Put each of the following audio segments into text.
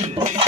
Thank you.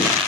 Thank you.